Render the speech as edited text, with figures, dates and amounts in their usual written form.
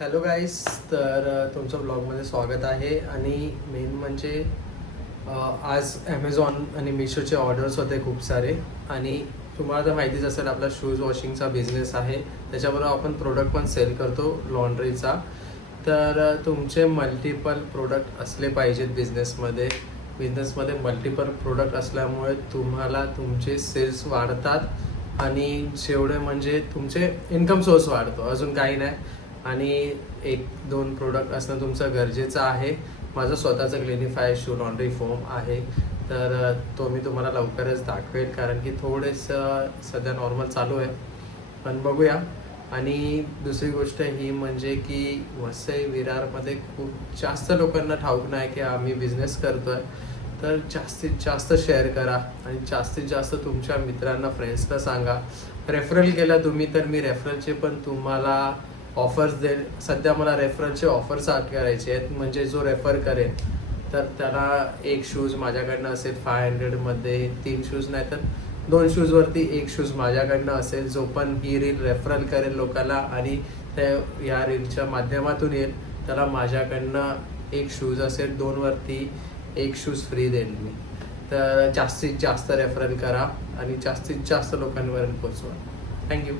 Hello गाईस, तर तुमचं ब्लॉगमध्ये स्वागत आहे. आणि मेन म्हणजे आज ॲमेझॉन आणि मिशोचे ऑर्डर्स होते खूप सारे. आणि तुम्हाला तर माहितीच असेल आपला शूज वॉशिंगचा बिझनेस आहे, त्याच्याबरोबर आपण प्रोडक्ट पण सेल करतो लॉन्ड्रीचा. तर तुमचे मल्टिपल प्रोडक्ट असले पाहिजेत बिझनेसमध्ये मल्टिपल प्रोडक्ट असल्यामुळे तुम्हाला तुमचे सेल्स वाढतात आणि जेवढे म्हणजे तुमचे इन्कम सोर्स वाढतो, अजून काही नाही. आणि एक दोन प्रोडक्ट असणं तुमचं गरजेचं आहे. माझं स्वतःचं क्लिनिफाय शू लॉन्ड्री फोम आहे, तर तो मी तुम्हाला लवकरच दाखवेल, कारण की थोडंसं सध्या नॉर्मल चालू आहे, पण बघूया. आणि दुसरी गोष्ट ही म्हणजे की वसई विरारमध्ये खूप जास्त लोकांना ठाऊक नाही की आम्ही बिझनेस करतो आहे. तर जास्तीत जास्त शेअर करा आणि जास्तीत जास्त तुमच्या मित्रांना, फ्रेंड्सला सांगा. रेफरल केला तुम्ही तर मी रेफरलचे पण तुम्हाला ऑफर्स देईल. सध्या मला रेफरलचे ऑफर स्टार्ट करायचे आहेत, म्हणजे जो रेफर करेल तर त्याला एक शूज माझ्याकडनं असेल 500मध्ये, 3 शूज नाही तर 2 शूजवरती एक शूज माझ्याकडनं असेल. जो पण ही रील रेफरल करेल लोकांना आणि त्या या रीलच्या माध्यमातून येईल त्याला माझ्याकडनं एक शूज असेल, 2वरती एक शूज फ्री देईल मी. तर जास्तीत जास्त रेफरल करा आणि जास्तीत जास्त लोकांपर्यंत पोचवा. थँक्यू.